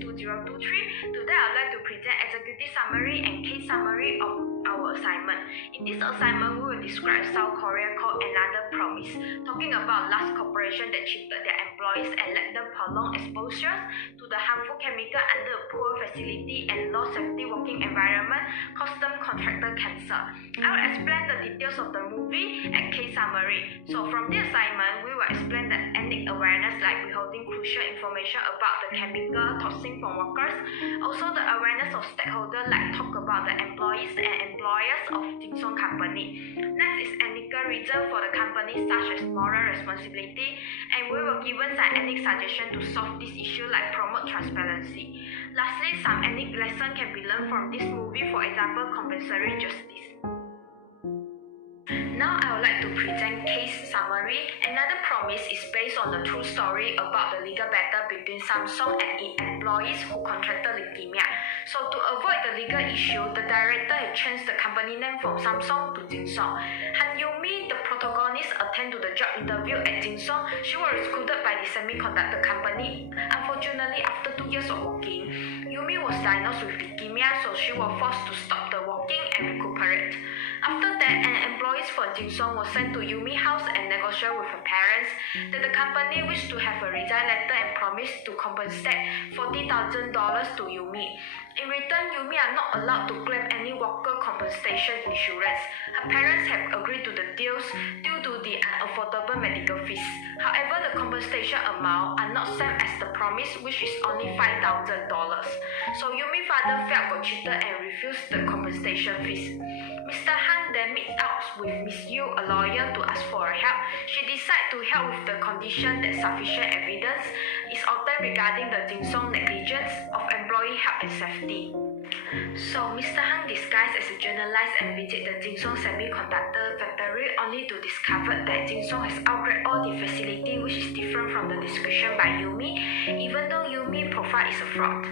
2023. Today I would like to present executive summary and case summary of our assignment. In this assignment, we will describe South Korea called Another Promise, talking about large corporations that cheated their employees and let them prolong exposures to the harmful chemical under a poor facility and low safety working environment, cause them contracted cancer. I will explain the details of the movie and case summary. So from the assignment, we will explain the ethnic awareness like withholding crucial information about the chemical toxin from workers, also the awareness of stakeholders like talk about the employees and employers of Jin Song Company. Next is ethical reason for the company such as moral responsibility, and we will given some ethic suggestion to solve this issue like promote transparency. Lastly, some ethic lesson can be learned from this movie, for example, compulsory justice. Now I would like to present case summary. Another Promise is based on the true story about the legal battle between Samsung and its employees who contracted leukemia. So to avoid the legal issue, the director had changed the company name from Samsung to Jin Song. Han Yumi, the protagonist, attended to the job interview at Jin Song. She was recruited by the semiconductor company. Unfortunately, after 2 years of working, Yumi was diagnosed with leukemia, so she was forced to stop the working and recuperate. After that, an employee for Jin Song was sent to Yumi's house and negotiated with her parents that the company wished to have a resign letter and promised to compensate $40,000 to Yumi. In return, Yumi are not allowed to claim any worker compensation insurance. Her parents have agreed to the deals due to the unaffordable medical fees. However, the compensation amount are not same as the promise, which is only $5,000. So Yumi's father felt got cheated and refused the compensation fees. Mr. Han then meets up with Miss Yu, a lawyer, to ask for help. She decides to help with the condition that sufficient evidence is obtained regarding the Jin Song negligence of employee health and safety. So Mr. Han disguised as a journalist and visits the Jin Song semiconductor factory only to discover that Jin Song has upgraded all the facility, which is different from the description by Yumi, even though Yumi's profile is a fraud.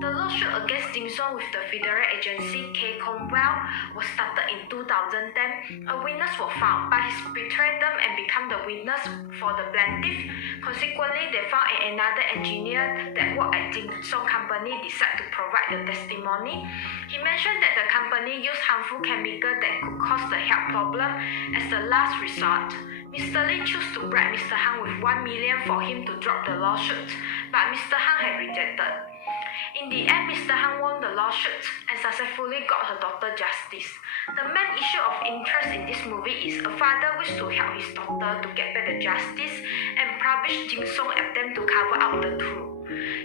The lawsuit against Jin Song with the federal agency K. Conwell was started in 2010. A witness was found, but he betrayed them and became the witness for the plaintiff. Consequently, they found another engineer that worked at Jin Song Company decided to provide the testimony. He mentioned that the company used harmful chemicals that could cause the health problem as the last resort. Mr. Lee chose to bribe Mr. Han with $1 million for him to drop the lawsuit, but Mr. Han had rejected. In the end, Mr. Han won the lawsuit and successfully got her daughter justice. The main issue of interest in this movie is a father wishes to help his daughter to get better justice and publish Jin Song attempt to cover up the truth.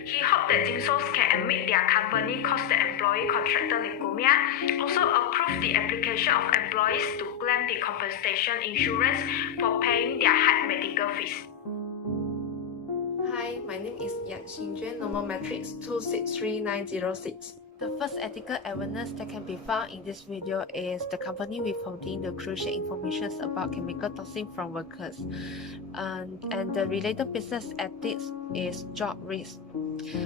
He hoped that Jin Song can admit their company caused the employee contracted leukemia, also approve the application of employees to claim the compensation insurance for paying their high medical fees. Hi, my name is Yan Xinjuan, normal matrix 263906. The first ethical awareness that can be found in this video is the company withholding the crucial information about chemical toxin from workers. And the related business ethics is job risk.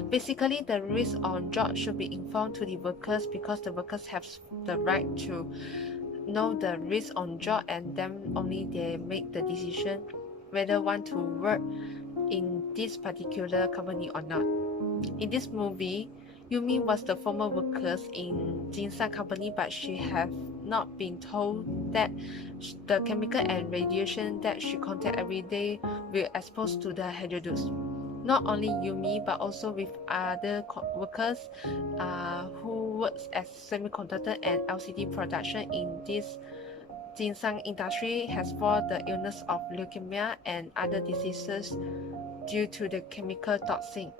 Basically, the risk on job should be informed to the workers because the workers have the right to know the risk on job, and then only they make the decision whether want to work in this particular company or not. In this movie, Yumi was the former worker in Jin Song Company, but she have not been told that the chemical and radiation that she contact every day will expose to the hazardous. Not only Yumi, but also with other workers who works as semiconductor and LCD production in this Jin Song industry has fought the illness of leukemia and other diseases due to the chemical toxin.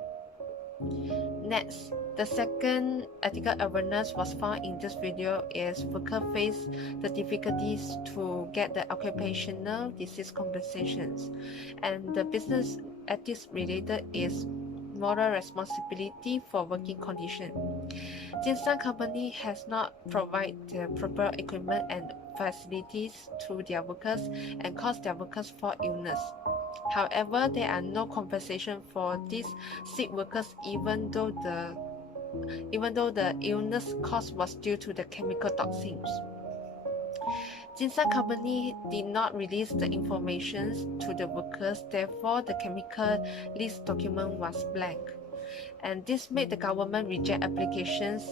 Next, the second ethical awareness was found in this video is workers face the difficulties to get the occupational disease compensations, and the business ethics related is moral responsibility for working condition. Jin Song Company has not provided the proper equipment and facilities to their workers and caused their workers for illness. However, there are no compensation for these sick workers even though the illness cause was due to the chemical toxins. Jin Song Company did not release the information to the workers, therefore the chemical list document was blank. and this made the government reject applications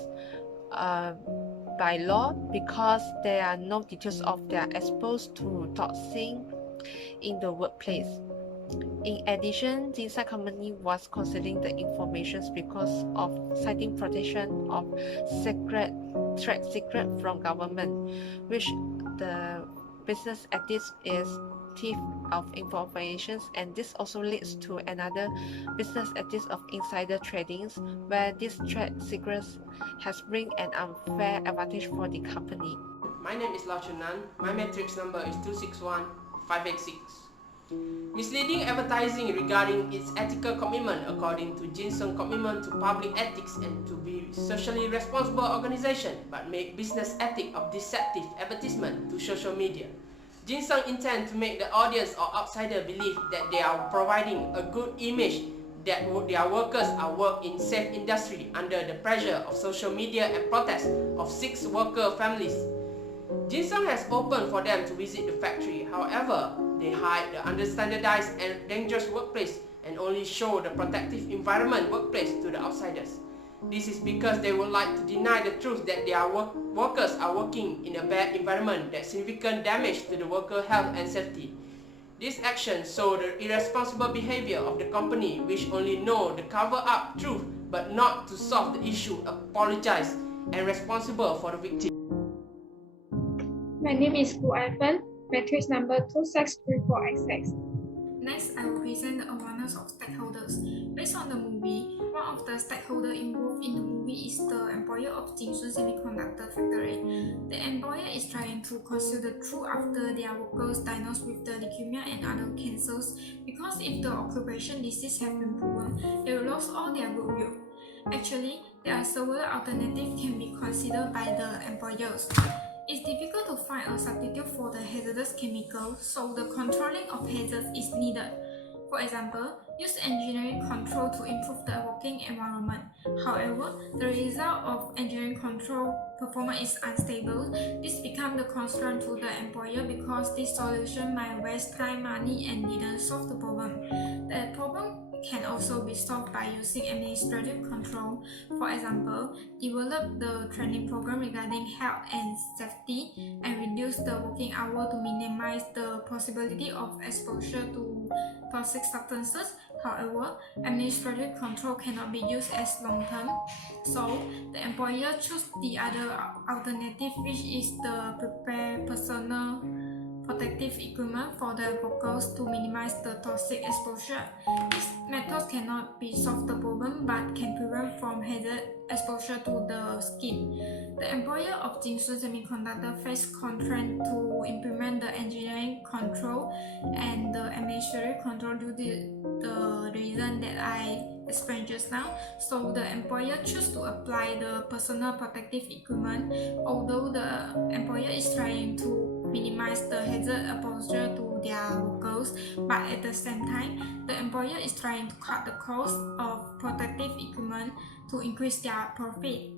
by law because there are no details of their exposed to toxic in the workplace. In addition, the inside company was concealing the information because of citing protection of trade secret from government, which the business ethics is thief of information, and this also leads to another business ethics of insider trading, where these trade secrets has bring an unfair advantage for the company. My name is Lao Chunan. My matrix number is 261586. Misleading advertising regarding its ethical commitment according to Ginseng commitment to public ethics and to be socially responsible organization, but make business ethic of deceptive advertisement to social media. Ginseng intend to make the audience or outsider believe that they are providing a good image, that their workers are work in safe industry under the pressure of social media and protest of 6 worker families. Ginseng has opened for them to visit the factory. However, they hide the understandardized and dangerous workplace and only show the protective environment workplace to the outsiders. This is because they would like to deny the truth that their workers are working in a bad environment that significant damage to the worker health and safety. This action show the irresponsible behavior of the company, which only know the cover-up truth but not to solve the issue, apologize, and responsible for the victim. My name is Gu Ivan, matrix number 2634XX. Next, I will present the awareness of stakeholders. Based on the movie, one of the stakeholders involved in the movie is the employer of Jinsu Semiconductor Factory. The employer is trying to conceal the truth after their workers diagnosed with the leukemia and other cancers, because if the occupation disease have been proven, they will lose all their goodwill. Actually, there are several alternatives can be considered by the employers. It's difficult to find a substitute for the hazardous chemicals, so the controlling of hazards is needed. For example, use engineering control to improve the working environment. However, the result of engineering control performance is unstable. This becomes the constraint to the employer because this solution might waste time, money, and didn't solve the problem. The problem can also be solved by using administrative control. For example, develop the training program regarding health and safety and reduce the working hour to minimize the possibility of exposure to toxic substances. However, administrative control cannot be used as long-term, so the employer choose the other alternative, which is the prepare personal protective equipment for the workers to minimize the toxic exposure. These methods cannot be solve the problem but can prevent from hazard exposure to the skin. The employer of Jinsu Semiconductor faced constraint to implement the engineering control and the administrative control due to the reason that I explained just now. So the employer choose to apply the personal protective equipment, although the employer is trying to minimize the hazard exposure to their workers, but at the same time, the employer is trying to cut the cost of protective equipment to increase their profit.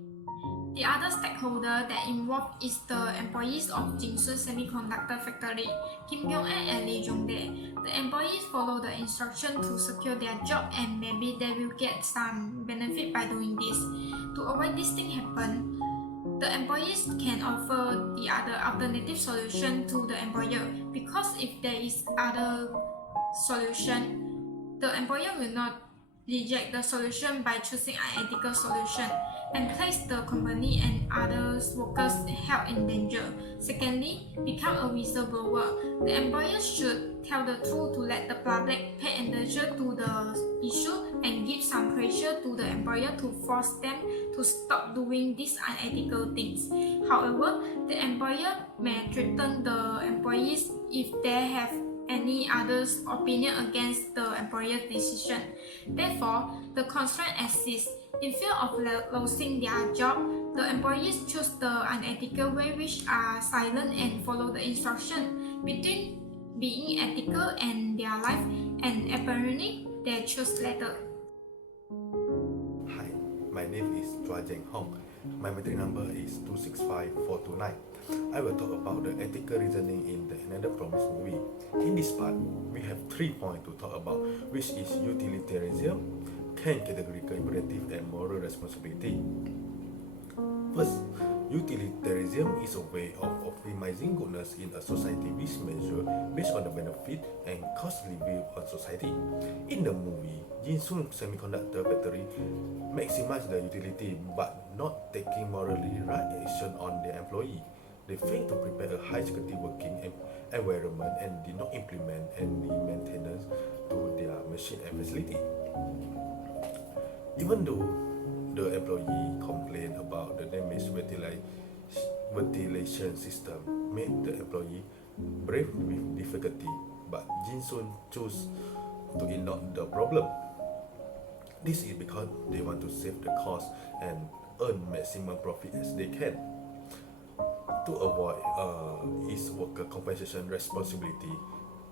The other stakeholder that involved is the employees of Jinsu Semiconductor Factory, Kim Kyung-ae and Lee Jong-dae. The employees follow the instruction to secure their job and maybe they will get some benefit by doing this. To avoid this thing happen, the employees can offer the other alternative solution to the employer, because if there is other solution, the employer will not reject the solution by choosing an ethical solution and place the company and other workers' health in danger. Secondly, become a whistleblower. The employer should tell the truth to let the public pay attention to the issue and give some pressure to the employer to force them to stop doing these unethical things. However, the employer may threaten the employees if they have any other's opinion against the employer's decision. Therefore, the constraint exists. In fear of losing their job, the employees choose the unethical way, which are silent and follow the instruction. Between being ethical and their life, and apparently they choose later. Hi, my name is Chua Jeng Hong. My matric number is 265429. I will talk about the ethical reasoning in the Another Promise movie. In this part, we have 3 points to talk about, which is utilitarianism, can categorical imperative and moral responsibility. First, utilitarianism is a way of optimizing goodness in a society which measure based on the benefit and cost review on society. In the movie, Jinsun Semiconductor Factory maximize the utility but not taking morally right action on their employee. They failed to prepare a high security working environment and did not implement any maintenance to their machine and facility. Even though the employee complained about the damaged ventilation system made the employee brave with difficulty, but Jinsun chose to ignore the problem. This is because they want to save the cost and earn maximum profit as they can. To avoid its worker compensation responsibility,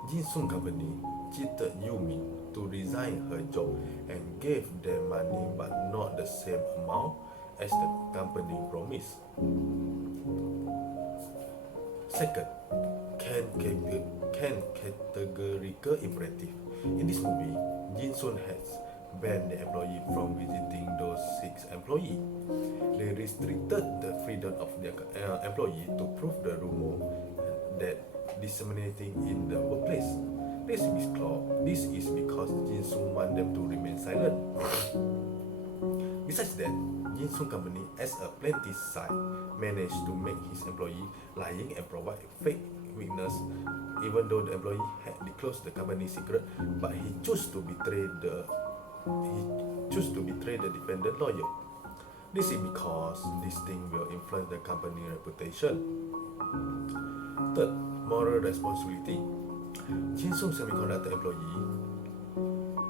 Jinsun company cheated Yumi to resign her job and gave them money but not the same amount as the company promised. Second, can categorical imperative. In this movie, Jinsun has banned the employee from visiting those 6 employees. They restricted the freedom of their employee to prove the rumor that disseminating in the workplace. This is because Jinsun want them to remain silent. Besides that, Jinsun company as a plaintiff side managed to make his employee lying and provide fake witness even though the employee had disclosed the company secret, but he chose to betray the defendant lawyer. This is because this thing will influence the company reputation. Third, moral responsibility. Jinsun Semiconductor employee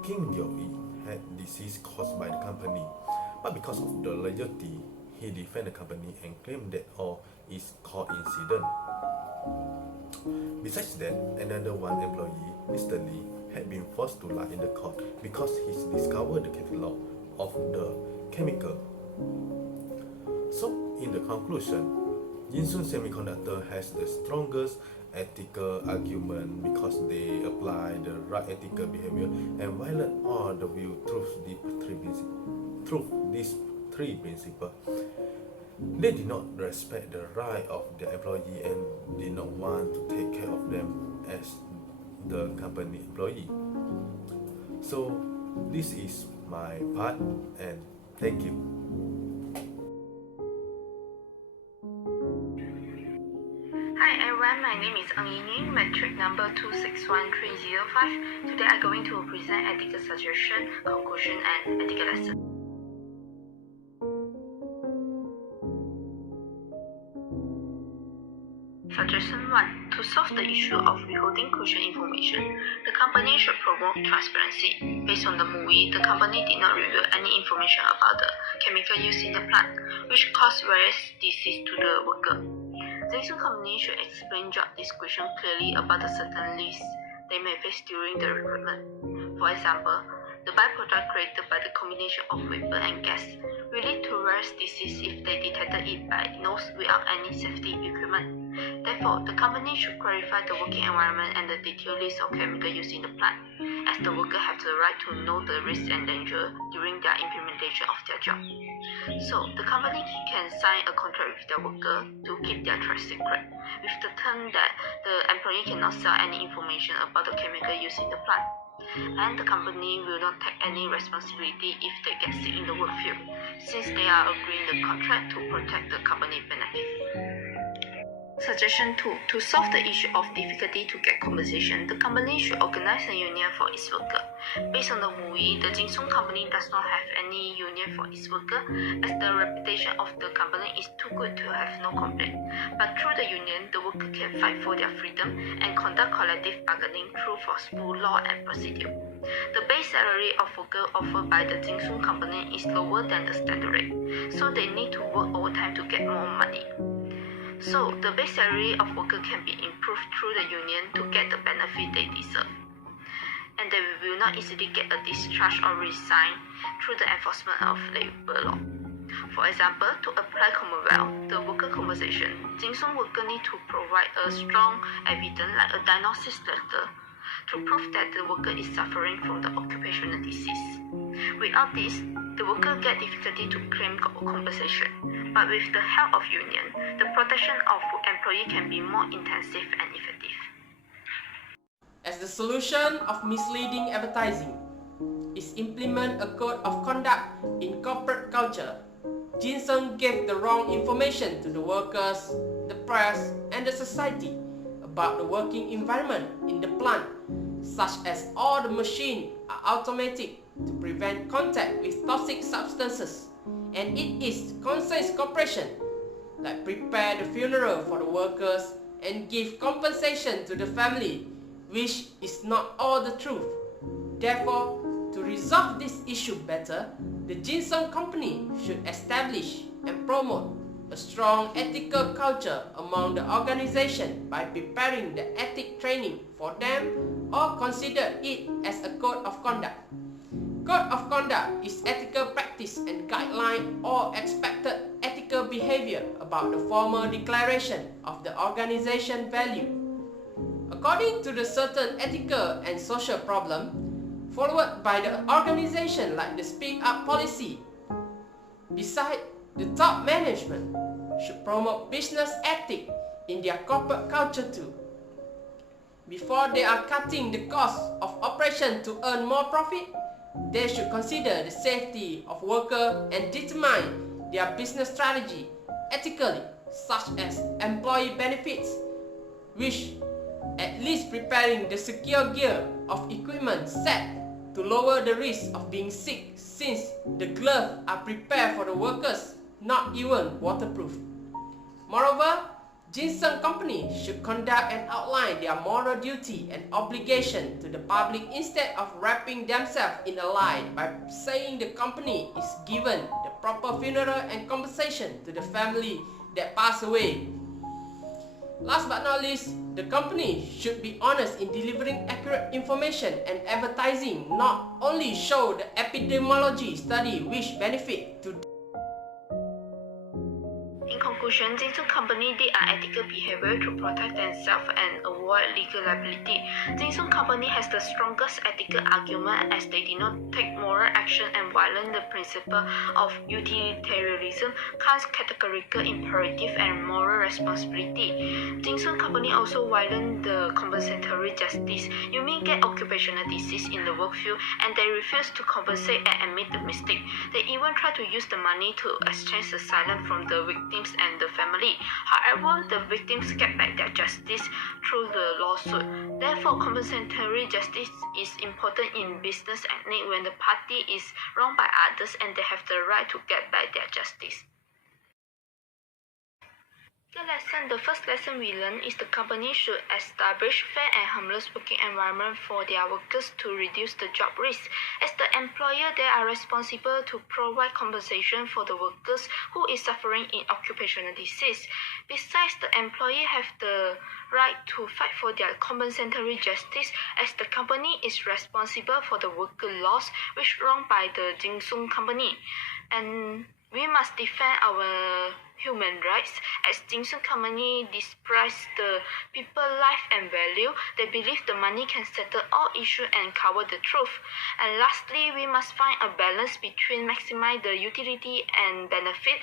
Kim Gyo-yi had disease caused by the company, but because of the loyalty, he defended the company and claimed that all is coincidence. Besides that, another one employee, Mr. Lee, had been forced to lie in the court because he discovered the catalog of the chemical. So, in the conclusion, Jinsun Semiconductor has the strongest ethical argument because they apply the right ethical behavior and violate all the view through these 3 principles. They did not respect the right of their employee and did not want to take care of them as the company employee. So this is my part and thank you. Hi everyone, my name is Ng Yining, metric number 261305. Today I'm going to present ethical suggestion, conclusion and ethical lesson. Suggestion 1. To solve the issue of withholding crucial information, the company should promote transparency. Based on the movie, the company did not reveal any information about the chemical used in the plant, which caused various disease to the worker. Jinsun company should explain job description clearly about the certain risks they may face during the recruitment. For example, the byproduct created by the combination of vapor and gas will lead to various disease if they detected it by nose without any safety equipment. Therefore, the company should clarify the working environment and the detailed list of chemicals used in the plant, as the worker have the right to know the risks and danger during their implementation of their job. So, the company can sign a contract with their worker to keep their trade secret, with the term that the employee cannot sell any information about the chemical used in the plant. And the company will not take any responsibility if they get sick in the work field, since they are agreeing the contract to protect the company benefit. Suggestion 2. To solve the issue of difficulty to get compensation, the company should organize a union for its worker. Based on the movie, the Jinsun company does not have any union for its worker, as the reputation of the company is too good to have no complaint. But through the union, the worker can fight for their freedom and conduct collective bargaining through forceful law and procedure. The base salary of worker offered by the Jinsun company is lower than the standard rate, so they need to work overtime to get more money. So, the base salary of worker can be improved through the union to get the benefit they deserve. And they will not easily get a discharge or resign through the enforcement of labor law. For example, to apply Commonwealth, the worker compensation, Jinsun worker need to provide a strong evidence like a diagnosis letter to prove that the worker is suffering from the occupational disease. Without this, the worker get difficulty to claim compensation. But with the help of union, the protection of employee can be more intensive and effective. As the solution of misleading advertising is implement a code of conduct in corporate culture, Jin-sung gave the wrong information to the workers, the press, and the society about the working environment in the plant, such as all the machines are automatic to prevent contact with toxic substances, and it is conscious cooperation, like prepare the funeral for the workers and give compensation to the family, which is not all the truth. Therefore, to resolve this issue better, the Jin-sung company should establish and promote a strong ethical culture among the organization by preparing the ethic training for them or consider it as a code of conduct. Code of conduct is ethical practice and guideline or expected ethical behavior about the formal declaration of the organization value. According to the certain ethical and social problem, followed by the organization like the Speak Up policy. Besides, the top management should promote business ethics in their corporate culture too. Before they are cutting the cost of operation to earn more profit, they should consider the safety of workers and determine their business strategy ethically, such as employee benefits, which at least preparing the secure gear of equipment set to lower the risk of being sick, since the gloves are prepared for the workers, not even waterproof. Moreover, Jin-sung company should conduct and outline their moral duty and obligation to the public instead of wrapping themselves in a lie by saying the company is given the proper funeral and compensation to the family that passed away. Last but not least, the company should be honest in delivering accurate information and advertising, not only show the epidemiology study which benefit to. In conclusion, Jin-sung company did unethical behavior to protect themselves and avoid legal liability. Jin-sung company has the strongest ethical argument as they did not take moral action and violate the principle of utilitarianism, Kant's categorical imperative and moral responsibility. Jin-sung company also violate the compensatory justice. You may get occupational disease in the work field and they refuse to compensate and admit the mistake. They even try to use the money to exchange asylum from the victims and the family. However, the victims get back their justice through the lawsuit. Therefore, compensatory justice is important in business ethics when the party is wronged by others and they have the right to get back their justice. The first lesson we learn is the company should establish fair and harmless working environment for their workers to reduce the job risk. As the employer, they are responsible to provide compensation for the workers who is suffering in occupational disease. Besides, the employee have the right to fight for their compensatory justice as the company is responsible for the worker loss which wronged by the Jin-sung company. And we must defend our human rights as Jin-sung company despise the people's life and value. They believe the money can settle all issues and cover the truth. And lastly, we must find a balance between maximize the utility and benefit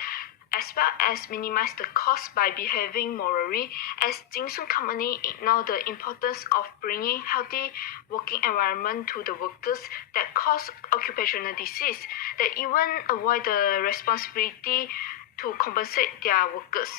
as well as minimize the cost by behaving morally, as Jin-sung company ignore the importance of bringing healthy working environment to the workers that cause occupational disease. They even avoid the responsibility to compensate their workers.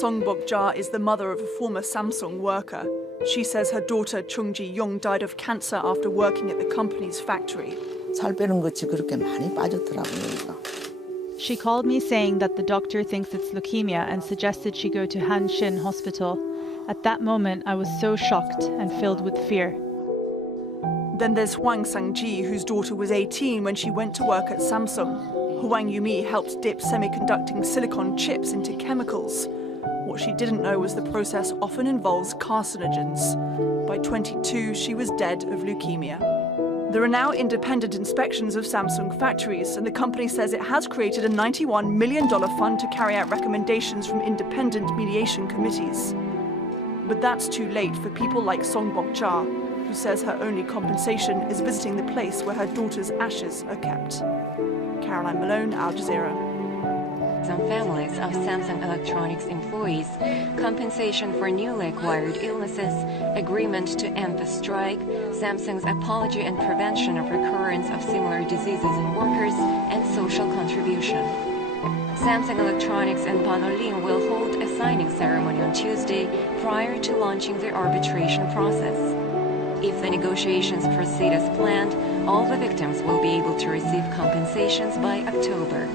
Song Bok-ja is the mother of a former Samsung worker. She says her daughter Chung Ji-young died of cancer after working at the company's factory. 살 빼는 것이 그렇게 많이 빠졌더라고요, 이거. She called me saying that the doctor thinks it's leukemia and suggested she go to Hanshin Hospital. At that moment, I was so shocked and filled with fear. Then there's Huang Sang-ji, whose daughter was 18 when she went to work at Samsung. Huang Yumi helped dip semiconducting silicon chips into chemicals. What she didn't know was the process often involves carcinogens. By 22, she was dead of leukemia. There are now independent inspections of Samsung factories, and the company says it has created a $91 million fund to carry out recommendations from independent mediation committees. But that's too late for people like Songbok Cha, who says her only compensation is visiting the place where her daughter's ashes are kept. Caroline Malone, Al Jazeera. Some families of Samsung Electronics employees, compensation for newly acquired illnesses, agreement to end the strike, Samsung's apology and prevention of recurrence of similar diseases in workers, and social contribution. Samsung Electronics and Banolin will hold a signing ceremony on Tuesday prior to launching the arbitration process. If the negotiations proceed as planned, all the victims will be able to receive compensations by October.